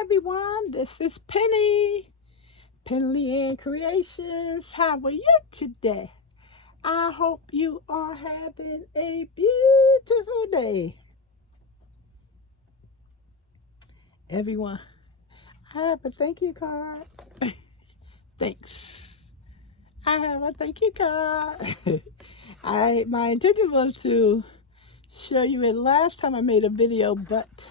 everyone, this is Penley-Ann Creations. How are you today? I hope you are having a beautiful day. Everyone, I have a thank you card. Thanks. I have a thank you card. My intention was to show you it last time I made a video, but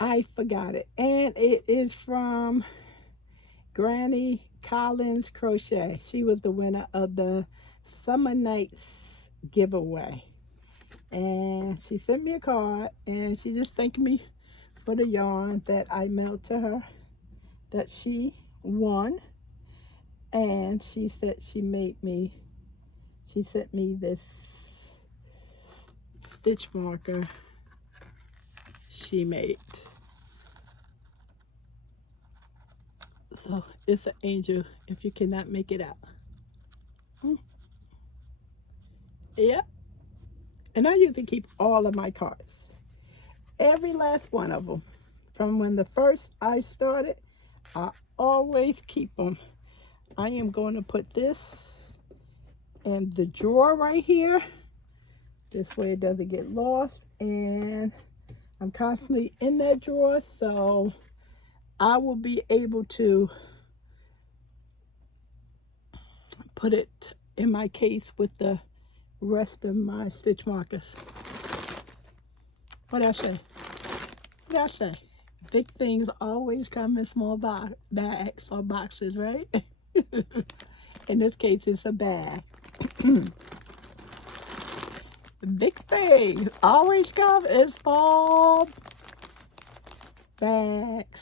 I forgot it. And it is from Granny Collins Crochet. She was the winner of the Summer Nights giveaway. And she sent me a card and she just thanked me for the yarn that I mailed to her that she won. And she said she sent me this stitch marker she made. So it's an angel if you cannot make it out. Yep. And I usually keep all of my cards. Every last one of them. From when the first I started, I always keep them. I am going to put this in the drawer right here. This way it doesn't get lost. And I'm constantly in that drawer, so I will be able to put it in my case with the rest of my stitch markers. What I say? What I say? Big things always come in small bags or boxes, right? In this case, it's a bag. Big things always come in small bags.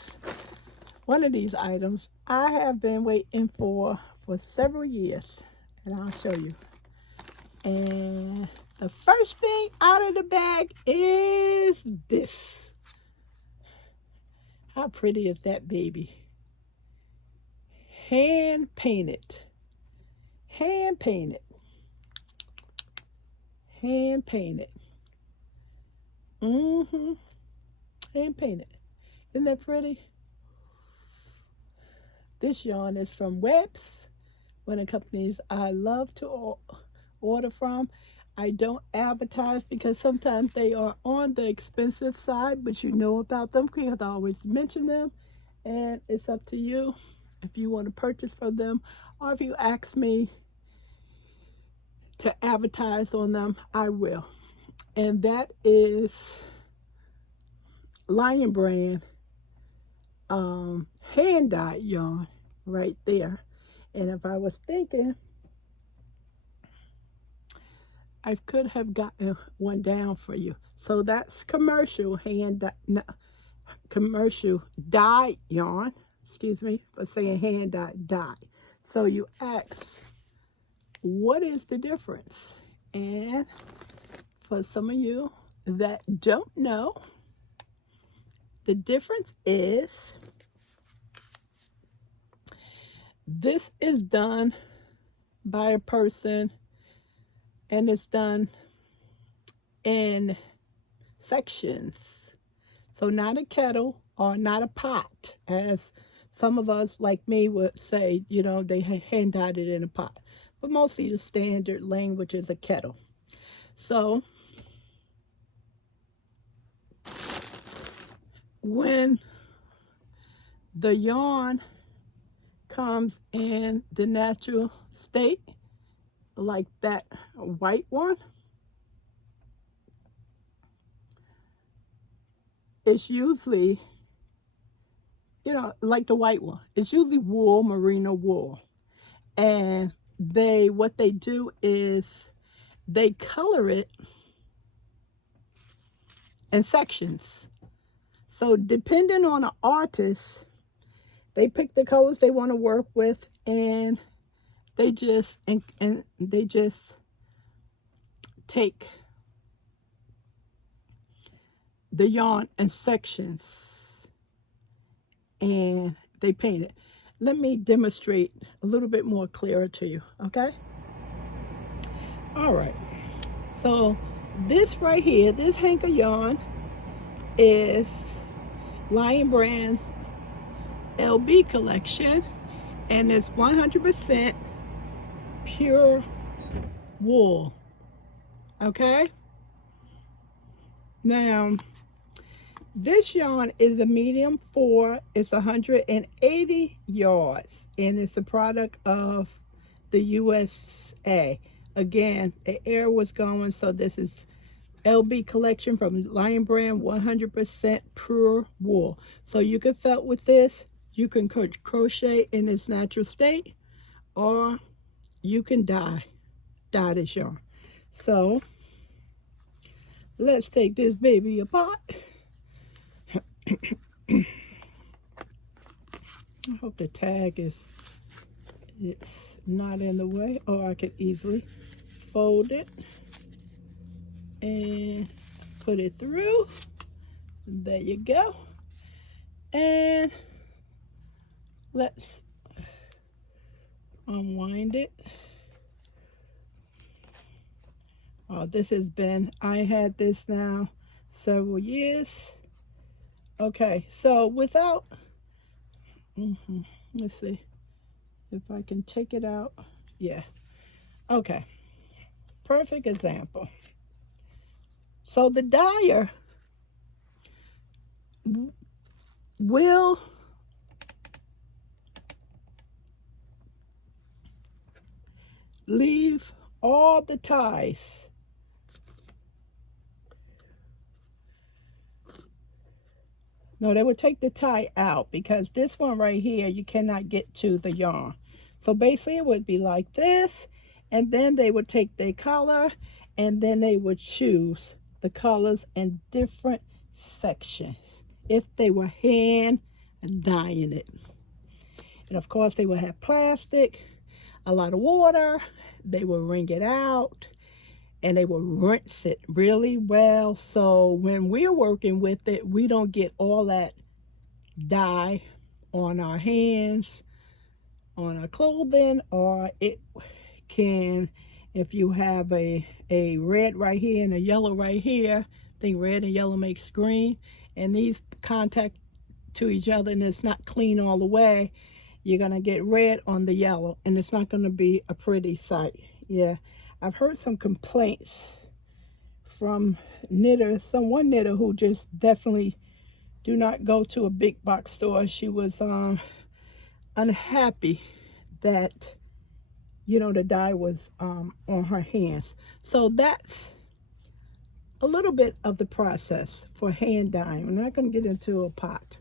One of these items I have been waiting for several years, and I'll show you. And the first thing out of the bag is this. How pretty is that baby? Hand painted. Hand painted. Hand painted. Hand painted. Isn't that pretty? This yarn is from Webs, one of the companies I love to order from. I don't advertise because sometimes they are on the expensive side, but you know about them because I always mention them. And it's up to you if you want to purchase from them, or if you ask me to advertise on them, I will. And that is Lion Brand hand dyed yarn right there. And if I was thinking, I could have gotten one down for you. So that's commercial commercial dyed yarn. Excuse me for saying hand dyed. So you ask, what is the difference? And for some of you that don't know, the difference is this is done by a person, and it's done in sections. So not a kettle or not a pot, as some of us like me would say, you know, they hand dyed it in a pot. But mostly the standard language is a kettle. So when the yarn comes in the natural state, like that white one, it's usually, you know, like the white one, it's usually wool, merino wool. And what they do is they color it in sections. So depending on the artist, they pick the colors they want to work with, and they just take the yarn in sections and they paint it. Let me demonstrate a little bit more clearer to you, okay? All right. So this right here, this hank of yarn is Lion Brand's LB collection, and it's 100% pure wool. Okay? Now, this yarn is a medium 4. It's 180 yards, and it's a product of the USA. Again, the air was going, so this is LB collection from Lion Brand, 100% pure wool. So you can felt with this, you can crochet in its natural state, or you can dye this yarn. So let's take this baby apart. I hope the tag it's not in the way, or I could easily fold it and put it through. There you go. And let's unwind it. Oh, this has been, I had this now several years. Okay, so without, let's see if I can take it out. Yeah, okay, perfect example. So the dyer will leave all the ties. No, they would take the tie out, because this one right here, you cannot get to the yarn. So basically it would be like this, and then they would take their color, and then they would choose the colors in different sections if they were hand dyeing it. And of course they would have plastic, a lot of water, they would wring it out, and they will rinse it really well, so when we're working with it, we don't get all that dye on our hands, on our clothing, or it can, if you have a red right here and a yellow right here, I think red and yellow makes green, and these contact to each other and it's not clean all the way, you're gonna get red on the yellow, and it's not gonna be a pretty sight. Yeah, I've heard some complaints from knitters, one knitter who just definitely do not go to a big box store. She was unhappy that, you know, the dye was on her hands. So that's a little bit of the process for hand dyeing. We're not going to get into a pot.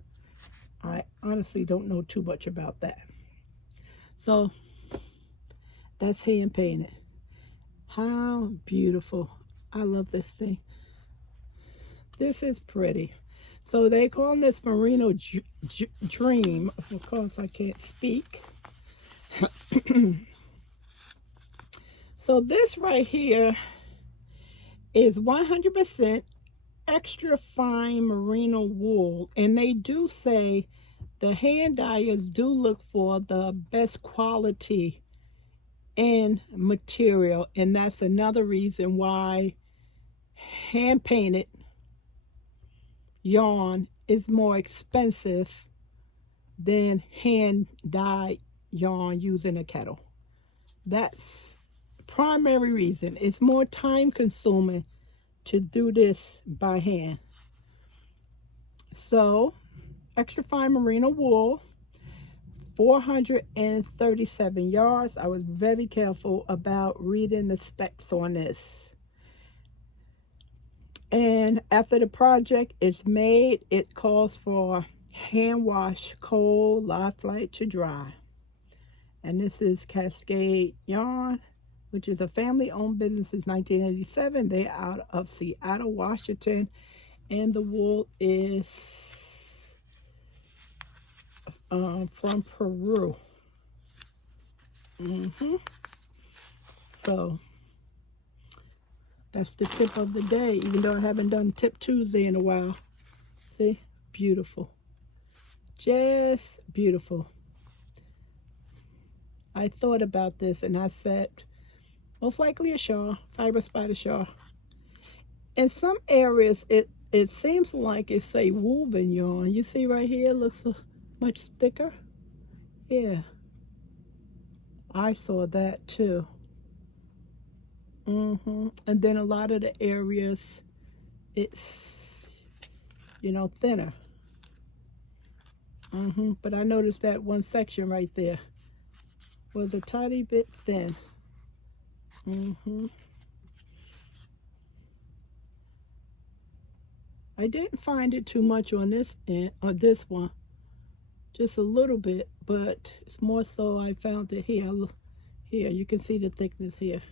I honestly don't know too much about that. So that's hand painted. How beautiful. I love this thing. This is pretty. So they call this Merino Dream. Of course, I can't speak. So this right here is 100% extra fine merino wool. And they do say the hand dyers do look for the best quality in material. And that's another reason why hand painted yarn is more expensive than hand dyed yarn using a kettle. That's primary reason. It's more time consuming to do this by hand. So extra fine merino wool, 437 yards. I was very careful about reading the specs on this. And after the project is made, it calls for hand wash, cold, live flight to dry. And this is Cascade Yarn, which is a family-owned business since 1987. They're out of Seattle, Washington, and the wool is from Peru. So that's the tip of the day, even though I haven't done Tip Tuesday in a while. See? Beautiful. Just beautiful. I thought about this and I said, most likely a shawl, fiber spider shawl. In some areas, it seems like it's a woven yarn. You see right here, it looks much thicker. Yeah, I saw that too. And then a lot of the areas, it's, you know, thinner. But I noticed that one section right there was a tiny bit thin. I didn't find it too much on this end, on this one, just a little bit, but it's more so I found it here. Here, you can see the thickness here.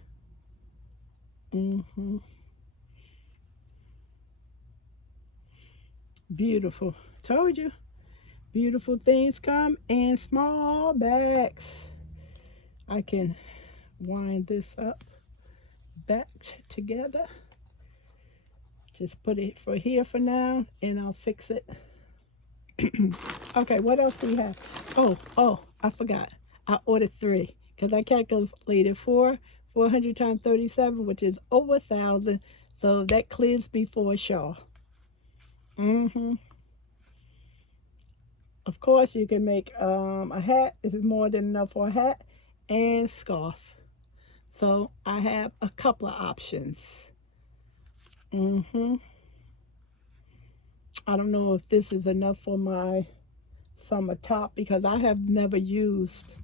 Beautiful. Told you. Beautiful things come in small bags. I can wind this up back together. Just put it for here for now, and I'll fix it. Okay, what else do we have? Oh, I forgot. I ordered 3 because I calculated 400 times 37, which is over 1,000. So that clears me for a shawl. Of course, you can make a hat. This is more than enough for a hat and scarf. So I have a couple of options. I don't know if this is enough for my summer top because I have never used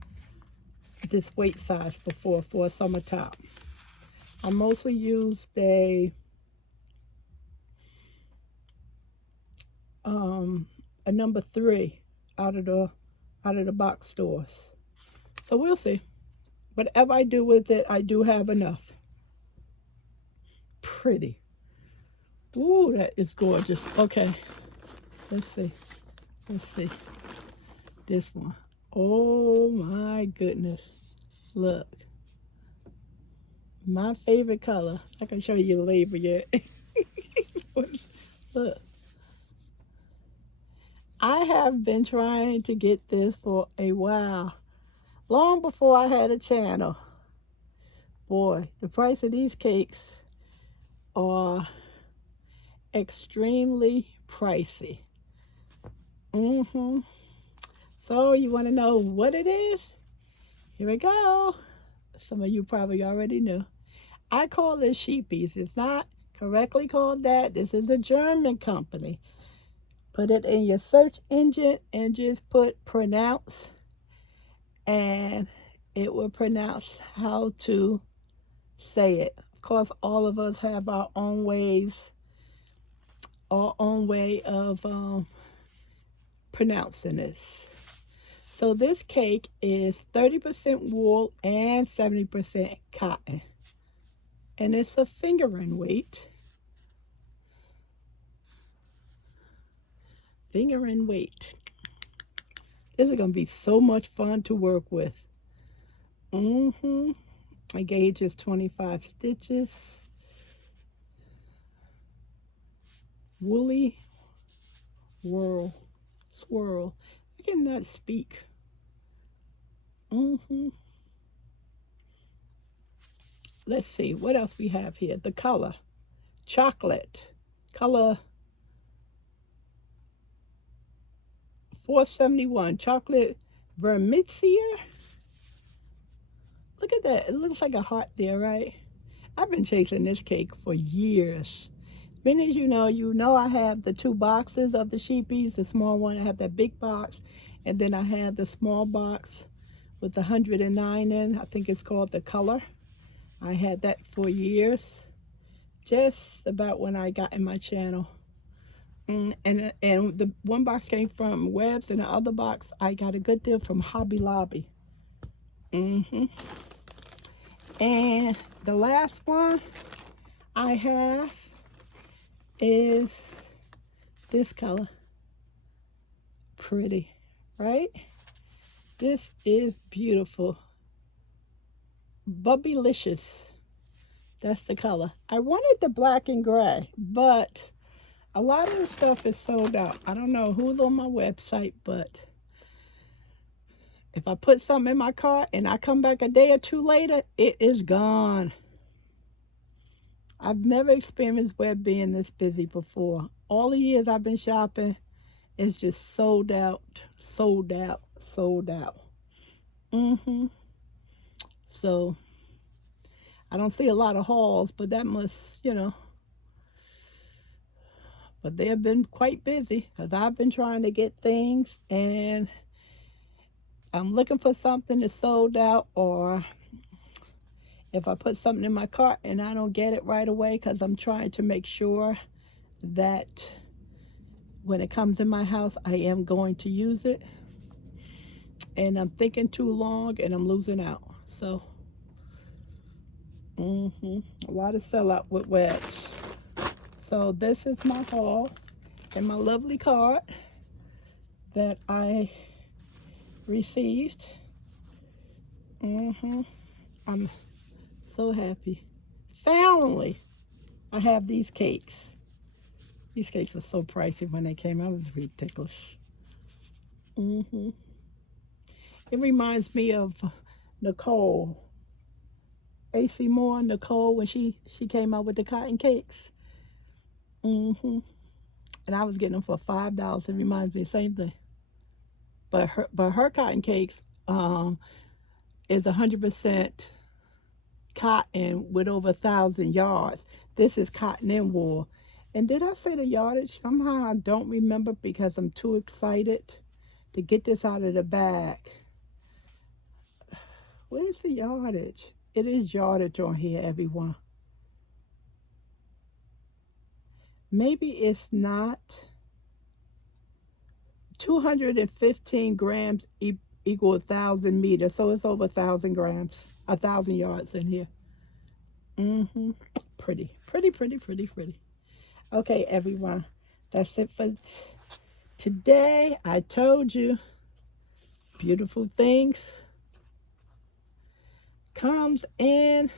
this weight size before for a summer top. I mostly used a number 3 out of the box stores. So we'll see. Whatever I do with it, I do have enough. Pretty. Ooh, that is gorgeous. Okay, let's see. This one. Oh my goodness. Look. My favorite color. I can show you the label yet. Look. I have been trying to get this for a while. Long before I had a channel. Boy, the price of these cakes are extremely pricey. So you want to know what it is? Here we go. Some of you probably already knew. I call this sheepies. It's not correctly called that. This is a German company. Put it in your search engine and just put pronounce, and it will pronounce how to say it. Of course, all of us have our own ways, our own way of pronouncing this. So this cake is 30% wool and 70% cotton. And it's a fingering weight. Fingering weight. This is going to be so much fun to work with. My gauge is 25 stitches. Woolly swirl. I cannot speak. Let's see what else we have here. The color, chocolate color, 471, chocolate vermicier. Look at that. It looks like a heart there, right? I've been chasing this cake for years. Many as you know I have the 2 boxes of the sheepies. The small one, I have that big box, and then I have the small box with the 109 in. I think it's called the color. I had that for years, just about when I got in my channel. And the one box came from Webb's, and the other box I got a good deal from Hobby Lobby. And the last one I have is this color. Pretty, right? This is beautiful. Bubbylicious. That's the color. I wanted the black and gray, but a lot of the stuff is sold out. I don't know who's on my website, but if I put something in my cart and I come back a day or 2 later, it is gone. I've never experienced Web being this busy before. All the years I've been shopping, it's just sold out, sold out, sold out. So I don't see a lot of hauls, but that must, but they have been quite busy because I've been trying to get things and I'm looking for something that's sold out, or if I put something in my cart and I don't get it right away because I'm trying to make sure that when it comes in my house, I am going to use it. And I'm thinking too long and I'm losing out. So, a lot of sellout with webs. So this is my haul and my lovely card that I received. I'm so happy. Finally, I have these cakes. These cakes were so pricey when they came out. It was ridiculous. It reminds me of Nicole. AC Moore, Nicole, when she came out with the cotton cakes. And I was getting them for $5. It reminds me of the same thing. But her cotton cakes is 100% cotton with over 1,000 yards. This is cotton and wool. And did I say the yardage? Somehow I don't remember because I'm too excited to get this out of the bag. Where's the yardage? It is yardage on here, everyone. Maybe it's not. 215 grams equal 1,000 meters. So it's over 1,000 grams, 1,000 yards in here. Pretty, pretty, pretty, pretty, pretty. Okay, everyone. That's it for today. I told you, beautiful things comes in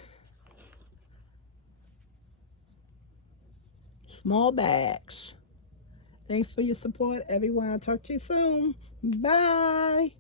small bags. Thanks for your support, everyone. I'll talk to you soon. Bye.